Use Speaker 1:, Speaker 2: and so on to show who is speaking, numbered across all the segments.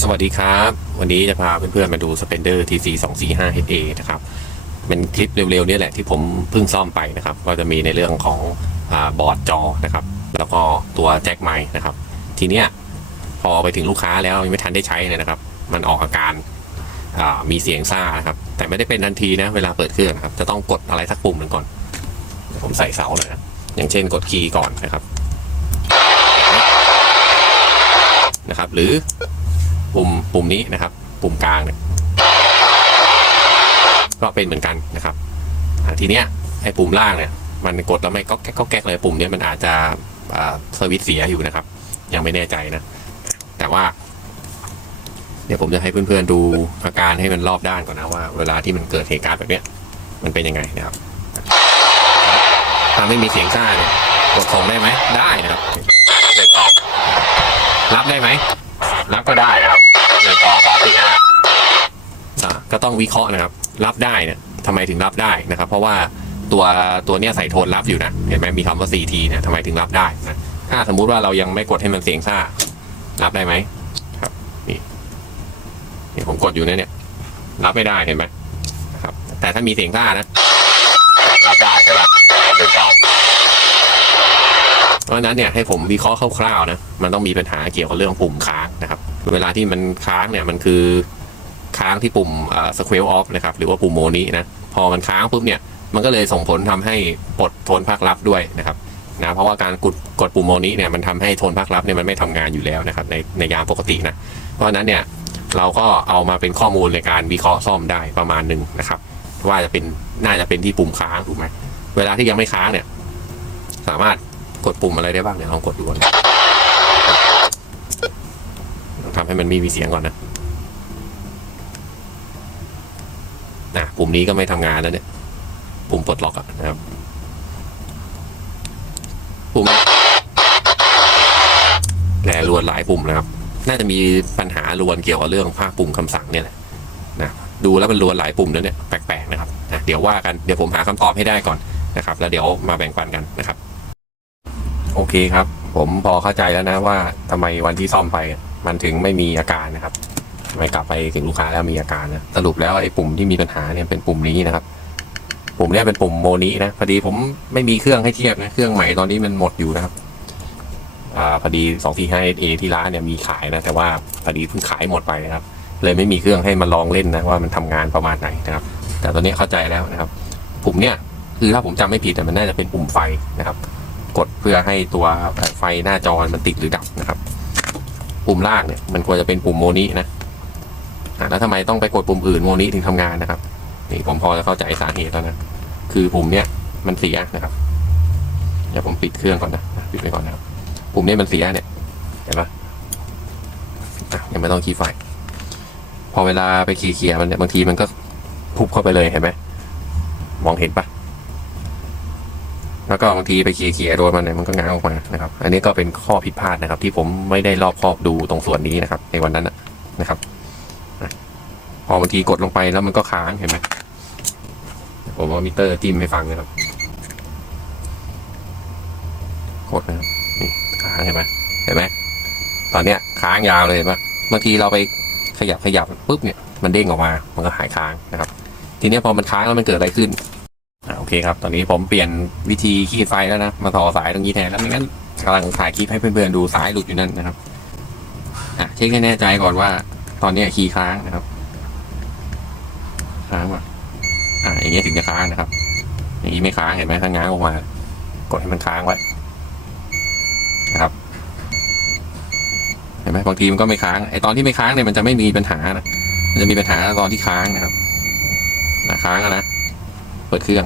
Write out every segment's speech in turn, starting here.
Speaker 1: สวัสดีครับ วันนี้จะพาเพื่อนๆมาดู Spender TC 2 4 5 HA นะครับ เป็นคลิปเร็วๆเนี่ยแหละที่ผมเพิ่งซ่อมไปนะครับ ก็จะมีในเรื่องของอบอร์ดจอนะครับ แล้วก็ตัวแจ็คไมค์นะครับ ทีเนี้ยพอไปถึงลูกค้าแล้วยังไม่ทันได้ใช้เลยนะครับ มันออกอาการมีเสียงซ่านะครับ แต่ไม่ได้เป็นทันทีนะ เวลาเปิดเครื่องนะครับ จะต้องกดอะไรสักปุ่มหนึ่งก่อน ผมใส่เสาเลยนะอย่างเช่นกดคีย์ก่อนนะครับ นะครับ หรือ ปุ่มปุ่มนี้นะครับ ปุ่มกลางเนี่ยก็เป็นเหมือนกันนะครับทีเนี้ยไอ้ปุ่มล่างเนี่ยมันกดแล้วไม่ก็แก๊กก็แก๊กเลยปุ่มนี้มันอาจจะอ่าสวิตเสียอยู่นะครับ ยังไม่แน่ใจนะ แต่ว่า เดี๋ยวผมจะให้เพื่อนๆดูอาการให้มันรอบด้านก่อนนะว่า เวลาที่มันเกิดเหตุการณ์แบบเนี้ยมันเป็นยังไงนะครับถ้าไม่มีเสียงซ่าเนี่ยกดส่งได้ไหมได้นะครับรับได้ไหมรับก็ได้ครับ หนึ่งสองสามสี่ห้าก็ต้องวิเคราะห์นะครับ รับได้เนี่ยทำไมถึงรับได้นะครับ เพราะว่าตัวตัวเนี้ยใส่โทนรับอยู่นะ เห็นไหมมีคำว่า CT เนี่ยทำไมถึงรับได้นะ ถ้าสมมุติว่าเรายังไม่กดให้มันเสียงซ่า รับได้ไหมครับ นี่นี่ผมกดอยู่เนี่ยเนี่ย รับไม่ได้เห็นไหมครับ แต่ถ้ามีเสียงซ่านะ รับได้ใช่ไหมหนึ่งสองเพราะนั้นเนี่ยให้ผมวิเคราะห์คร่าวๆนะ มันต้องมีปัญหาเกี่ยวกับเรื่องปุ่มค้างนะครับ เวลาที่มันค้างเนี่ยมันคือค้างที่ปุ่มเอ่อ square off นะครับหรือว่าปุ่มโมนี้นะพอมันค้างปุ๊บเนี่ยมันก็เลยส่งผลทำให้ปลดโทนภาครับด้วยนะครับนะเพราะว่าการกดกดปุ่มโมนี้เนี่ยมันทำให้โทนภาครับเนี่ยมันไม่ทำงานอยู่แล้วนะครับในในยามปกตินะเพราะนั้นเนี่ยเราก็เอามาเป็นข้อมูลในการวิเคราะห์ซ่อมได้ประมาณหนึ่งนะครับว่าจะเป็นน่าจะเป็นที่ปุ่มค้างถูกไหมเวลาที่ยังไม่ค้างเนี่ย สามารถกดปุ่มอะไรได้บ้างเนี่ยลองกดดูนต้องทำ ให้มันมีมีเสียงก่อนนะนะปุ่มนี้ก็ไม่ทำงานแล้วเนี่ย ปุ่มปลดล็อกอะนะครับ ปุ่มแลรวนหลายปุ่มนะครับ น่าจะมีปัญหารวนเกี่ยวกับเรื่องภาคปุ่มคำสั่งเนี่ยแหละนะดูแล้วมันรวนหลายปุ่มแล้วเนี่ยแปลกๆนะครับนะเดี๋ยวว่ากันเดี๋ยวผมหาคำตอบให้ได้ก่อนนะครับ แล้วเดี๋ยวมาแบ่งปันกันนะครับ โอเคครับ ผมพอเข้าใจแล้วนะว่าทำไมวันที่ซ่อมไป มันถึงไม่มีอาการนะครับไมกลับไปถึงลูกค้าแล้วมีอาการนะสรุปแล้วไอ้ปุ่มที่มีปัญหาเนี่ยเป็นปุ่มนี้นะครับ ปุ่มนี้เป็นปุ่มโมนี้นะพอดีผมไม่มีเครื่องให้เทียบนะเครื่องใหม่ตอนนี้มันหมดอยู่นะครับอ่าพอดีสองที่ให้เอที่ร้านเนี่ยมีขายนะแต่ว่าพอดีเพิ่งขายหมดไปนะครับ เลยไม่มีเครื่องให้มาลองเล่นนะว่ามันทำงานประมาณไหนนะครับ แต่ตอนนี้เข้าใจแล้วนะครับ ปุ่มเนี้ยคือถ้าผมจำไม่ผิดแต่มันน่าจะเป็นปุ่มไฟนะครับ กดเพื่อให้ตัวไฟหน้าจอมันติดหรือดับนะครับ ปุ่มลางเนี่ยมันควรจะเป็นปุ่มโมนี้นะแล้วทำไมต้องไปกดปุ่มอื่นโมนี้ถึงทำงานนะครับ นี่ผมพอจะเข้าใจสาเหตุแล้วนะ คือปุ่มเนี้ยมันเสียนะครับ เดี๋ยวผมปิดเครื่องก่อนนะ ปิดไปก่อนนะครับ ปุ่มนี้มันเสียเนี่ย เห็นปะอะยังไม่ต้องคีย์ไฟ พอเวลาไปขี่เคียร์มันเนี่ยบางทีมันก็พุบเข้าไปเลยเห็นไหม มองเห็นปะ แล้วก็บางทีไปเคลียๆโดนมันเนี่ยมันก็ง้างออกมานะครับ อันนี้ก็เป็นข้อผิดพลาดนะครับ ที่ผมไม่ได้รอบครอบดูตรงส่วนนี้นะครับ ในวันนั้นนะครับพอบางทีกดลงไปแล้วมันก็ค้างเห็นไหมผมเอามิเตอร์จิ้มให้ฟังนะครับ กดนะครับนี่ค้างเห็นไหมเห็นไหมตอนเนี้ยค้างยาวเลยเห็นปะบางทีเราไปขยับขยับปุ๊บเนี่ยมันเด้งออกมา มันก็หายค้างนะครับ ทีนี้พอมันค้างแล้วมันเกิดอะไรขึ้น เคครับ ตอนนี้ผมเปลี่ยนวิธีขีดไฟแล้วนะ มาต่อสายตรงนี้แทนแล้วไม่งั้นกำลังถ่ายคลิปให้เพื่อนๆดูสายหลุดอยู่นั่นนะครับ อะเช็คให้แน่ใจก่อนว่า ตอนนี้คีย์ค้างนะครับ ค้างว่ะอ่าอย่างเงี้ยถึงจะค้างนะครับ อย่างนี้ไม่ค้างเห็นไหมถ้าง้างออกมา กดให้มันค้างไว้นะครับ เห็นไหมบางทีมันก็ไม่ค้างไอตอนที่ไม่ค้างเนี่ยมันจะไม่มีปัญหานะมันจะมีปัญหาตอนที่ค้างนะครับนะค้างนะ เปิดเครื่อง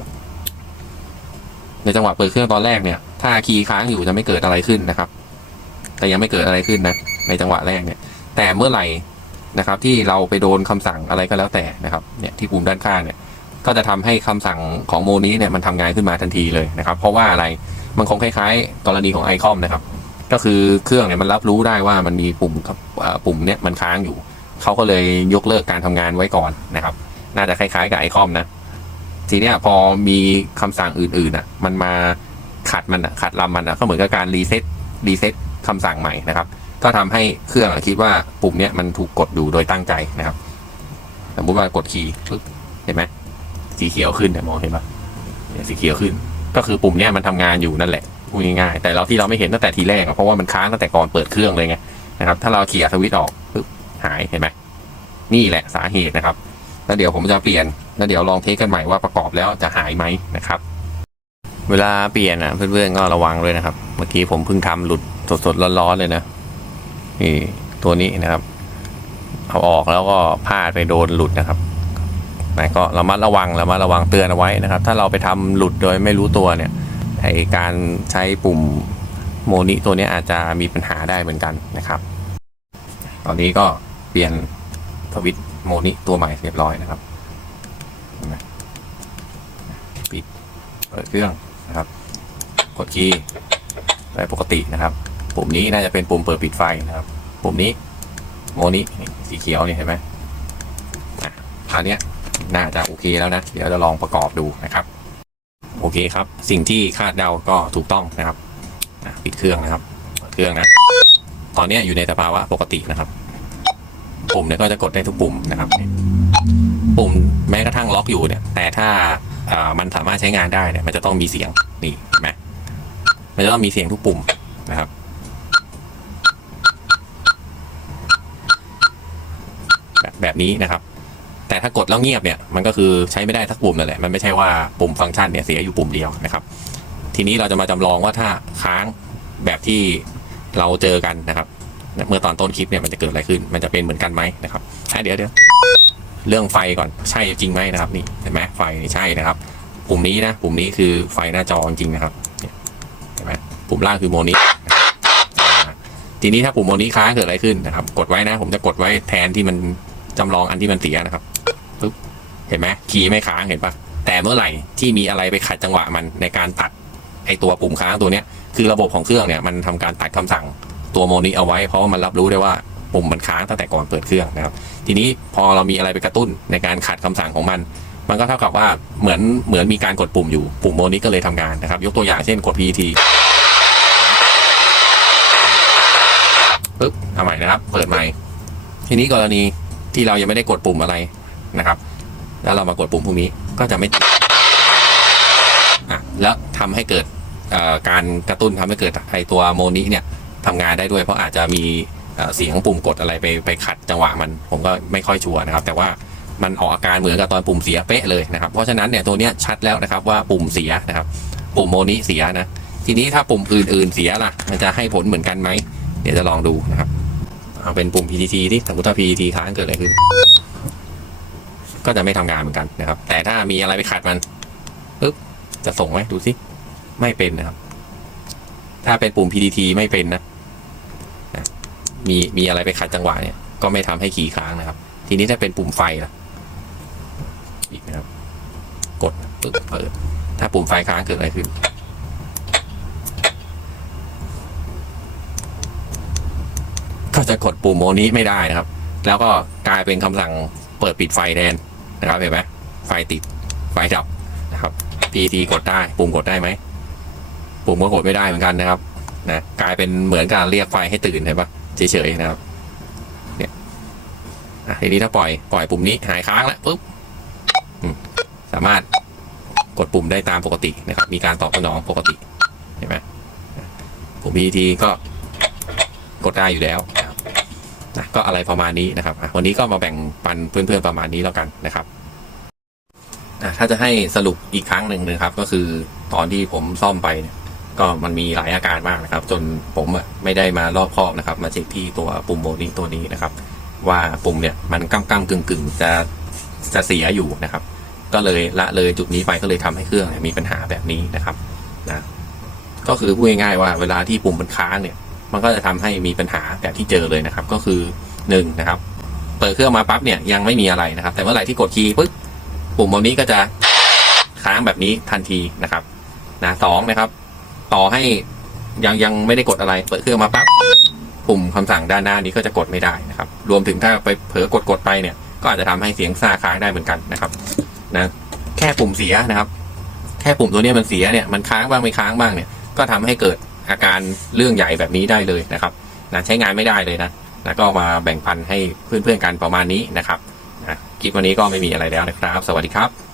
Speaker 1: ในจังหวะเปิดเครื่องตอนแรกเนี่ย ถ้าคีย์ค้างอยู่จะไม่เกิดอะไรขึ้นนะครับ แต่ยังไม่เกิดอะไรขึ้นนะในจังหวะแรกเนี่ย แต่เมื่อไหร่นะครับ ที่เราไปโดนคำสั่งอะไรก็แล้วแต่นะครับเนี่ยที่ปุ่มด้านข้างเนี่ย ก็จะทำให้คำสั่งของโมนี้เนี่ยมันทำงานขึ้นมาทันทีเลยนะครับ เพราะว่าอะไรมันคงคล้ายๆ กรณีของไอคอมนะครับ ก็คือเครื่องเนี่ยมันรับรู้ได้ว่ามันมีปุ่มกับปุ่มเนี่ยมันค้างอยู่เขาก็เลยยกเลิกการทำงานไว้ก่อนนะครับ น่าจะคล้ายๆกับไอคอมนะ ทีเนี้ยพอมีคำสั่งอื่นๆอะ มันมาขัดมันอะขัดลำมันอะก็เหมือนกับการรีเซ็ตรีเซ็ตคำสั่งใหม่นะครับ ก็ทำให้เครื่องคิดว่าปุ่มเนี้ยมันถูกกดอยู่โดยตั้งใจนะครับ สมมติว่ากดคีย์ปึ๊บเห็นไหมสีเขียวขึ้นเนี่ยมองเห็นปะเนี่ยสีเขียวขึ้น ก็คือปุ่มเนี้ยมันทำงานอยู่นั่นแหละพูดง่ายๆแต่เราที่เราไม่เห็นตั้งแต่ทีแรกเพราะว่ามันค้างตั้งแต่ก่อนเปิดเครื่องเลยไงนะครับ ถ้าเราเขี่ยสวิตช์ออกปึ๊บหายเห็นไหมนี่แหละสาเหตุนะครับ แล้วเดี๋ยวผมจะเปลี่ยน แล้วเดี๋ยวลองเทสกันใหม่ว่าประกอบแล้วจะหายไหมนะครับ เวลาเปลี่ยนอะเพื่อนๆก็ระวังด้วยนะครับ เมื่อกี้ผมเพิ่งทำหลุดสดๆร้อนๆเลยนะนี่ตัวนี้นะครับ เอาออกแล้วก็พลาดไปโดนหลุดนะครับแต่ก็ระมัดระวังระมัดระวังเตือนเอาไว้นะครับ ถ้าเราไปทำหลุดโดยไม่รู้ตัวเนี่ยไอการใช้ปุ่มโมนิตัวนี้อาจจะมีปัญหาได้เหมือนกันนะครับ ตอนนี้ก็เปลี่ยนสวิตโมนิตัวใหม่เรียบร้อยนะครับ นไหมปิดเปิดเครื่องนะครับ กดคีย์ได้ปกตินะครับ ปุ่มนี้น่าจะเป็นปุ่มเปิดปิดไฟนะครับ ปุ่มนี้ โมนี้สีเขียวนี่เห็นไหมอะคราวเนี้ยน่าจะโอเคแล้วนะ เดี๋ยวจะลองประกอบดูนะครับ โอเคครับ สิ่งที่คาดเดาก็ถูกต้องนะครับปิดเครื่องนะครับเปิดเครื่องนะ ตอนเนี้ยอยู่ในสภาวะปกตินะครับ ปุ่มเนี่ยก็จะกดได้ทุกปุ่มนะครับ ปุ่มแม้กระทั่งล็อกอยู่เนี่ย แต่ถ้ามันสามารถใช้งานได้เนี่ย มันจะต้องมีเสียงนี่เห็นไหมมันจะต้องมีเสียงทุกปุ่มนะครับแบบนี้นะครับ แต่ถ้ากดแล้วเงียบเนี่ย มันก็คือใช้ไม่ได้ทักปุ่มนั่นแหละ มันไม่ใช่ว่าปุ่มฟังก์ชันเนี่ยเสียอยู่ปุ่มเดียวนะครับ ทีนี้เราจะมาจำลองว่าถ้าค้างแบบที่เราเจอกันนะครับ เมื่อตอนต้นคลิปเนี่ยมันจะเกิดอะไรขึ้น มันจะเป็นเหมือนกันไหมนะครับเดี๋ยวเดี๋ยว เรื่องไฟก่อนใช่จริงไหมนะครับนี่เห็นไหมไฟนี่ใช่นะครับ ปุ่มนี้นะปุ่มนี้คือไฟหน้าจอจริงนะครับเห็นไหมปุ่มล่างคือโมนิอ่าทีนี้ถ้าปุ่มโมนิค้างเกิดอะไรขึ้นนะครับ กดไว้นะ ผมจะกดไว้แทนที่มันจำลองอันที่มันเสียนะครับปึ๊บเห็นไหมคีย์ไม่ค้างเห็นปะแต่เมื่อไหร่ที่มีอะไรไปขัดจังหวะมันในการตัดไอตัวปุ่มค้างตัวเนี้ยคือระบบของเครื่องเนี่ยมันทำการตัดคำสั่งตัวโมนิเอาไว้เพราะมันรับรู้ได้ว่า ปุ่มมันค้างตั้งแต่ก่อนเปิดเครื่องนะครับ ทีนี้พอเรามีอะไรไปกระตุ้นในการขัดคำสั่งของมัน มันก็เท่ากับว่าเหมือนเหมือนมีการกดปุ่มอยู่ปุ่มโมนิก็เลยทำงานนะครับ ยกตัวอย่างเช่นกด PT ปึ๊บเอาใหม่นะครับ เปิดใหม่ ทีนี้กรณีที่เรายังไม่ได้กดปุ่มอะไรนะครับ แล้วเรามากดปุ่มพวกนี้ก็จะไม่ติดอะแล้วทำให้เกิดการกระตุ้นทำให้เกิดไอตัวโมนิเนี่ยทำงานได้ด้วยเพราะอาจจะมี เสียงปุ่มกดอะไรไปไปขัดจังหวะมันผมก็ไม่ค่อยชัวร์นะครับ แต่ว่ามันออกอาการเหมือนกับตอนปุ่มเสียเป๊ะเลยนะครับ เพราะฉะนั้นเนี่ยตัวเนี้ยชัดแล้วนะครับว่าปุ่มเสียนะครับ ปุ่มโมนิเสียนะ ทีนี้ถ้าปุ่มอื่นๆเสียล่ะ มันจะให้ผลเหมือนกันไหมเดี๋ยวจะลองดูนะครับเอาเป็นปุ่ม PTT ที่สมมติถ้า PTT ค้างเกิดอะไรขึ้น ก็จะไม่ทำงานเหมือนกันนะครับ แต่ถ้ามีอะไรไปขัดมันปึ๊บจะส่งไหมดูสิไม่เป็นนะครับ ถ้าเป็นปุ่ม PTT ไม่เป็นนะ มีมีอะไรไปขัดจังหวะเนี่ยก็ไม่ทำให้ขี่ค้างนะครับ ทีนี้ถ้าเป็นปุ่มไฟล่ะอีกนะครับ กดปึ๊บเปิดถ้าปุ่มไฟค้างเกิดอะไรขึ้น ก็จะกดปุ่มโมนี้ไม่ได้นะครับ แล้วก็กลายเป็นคำสั่งเปิดปิดไฟแทนนะครับเห็นไหมไฟติดไฟดับนะครับ PT กดได้ ปุ่มกดได้ไหมปุ่มก็กดไม่ได้เหมือนกันนะครับนะกลายเป็นเหมือนการเรียกไฟให้ตื่นเห็นปะ เฉยๆนะครับ เนี่ยอะทีนี้ถ้าปล่อยปล่อยปุ่มนี้หายค้างแล้วปุ๊บสามารถกดปุ่มได้ตามปกตินะครับ มีการตอบสนองปกติเห็นไหมปุ่ม PT ก็กดได้อยู่แล้วนะก็อะไรประมาณนี้นะครับ วันนี้ก็มาแบ่งปันเพื่อนๆประมาณนี้แล้วกันนะครับอะถ้าจะให้สรุปอีกครั้งหนึ่งนะครับ ก็คือตอนที่ผมซ่อมไปเนี่ย ก็มันมีหลายอาการมากนะครับ จนผมไม่ได้มารอบคอบนะครับ มาเช็คที่ตัวปุ่มโบนี้ตัวนี้นะครับ ว่าปุ่มเนี่ยมันก้ำก้ำกึ่งกึ่งๆจะจะเสียอยู่นะครับ ก็เลยละเลยจุดนี้ไปก็เลยทำให้เครื่องมีปัญหาแบบนี้นะครับนะก็คือพูดง่ายๆว่าเวลาที่ปุ่มมันค้างเนี่ย มันก็จะทำให้มีปัญหาแบบที่เจอเลยนะครับ ก็คือหนึ่งนะครับ เปิดเครื่องมาปั๊บเนี่ยยังไม่มีอะไรนะครับ แต่เมื่อไหร่ที่กดคีย์ปึ๊บปุ่มบนนี้ก็จะค้างแบบนี้ทันทีนะครับนะสองนะครับ ต่อให้ยังยังไม่ได้กดอะไร เปิดเครื่องมาปั๊บปุ่มคำสั่งด้านหน้านี้ก็จะกดไม่ได้นะครับ รวมถึงถ้าไปเผลอกดกดไปเนี่ย ก็อาจจะทำให้เสียงซ่าค้างได้เหมือนกันนะครับนะแค่ปุ่มเสียนะครับ แค่ปุ่มตัวนี้มันเสียเนี่ยมันค้างบ้างไม่ค้างบ้างเนี่ย ก็ทำให้เกิดอาการเรื่องใหญ่แบบนี้ได้เลยนะครับนะใช้งานไม่ได้เลยนะนะก็มาแบ่งปันให้เพื่อนๆกันประมาณนี้นะครับนะคลิปวันนี้ก็ไม่มีอะไรแล้วนะครับ สวัสดีครับ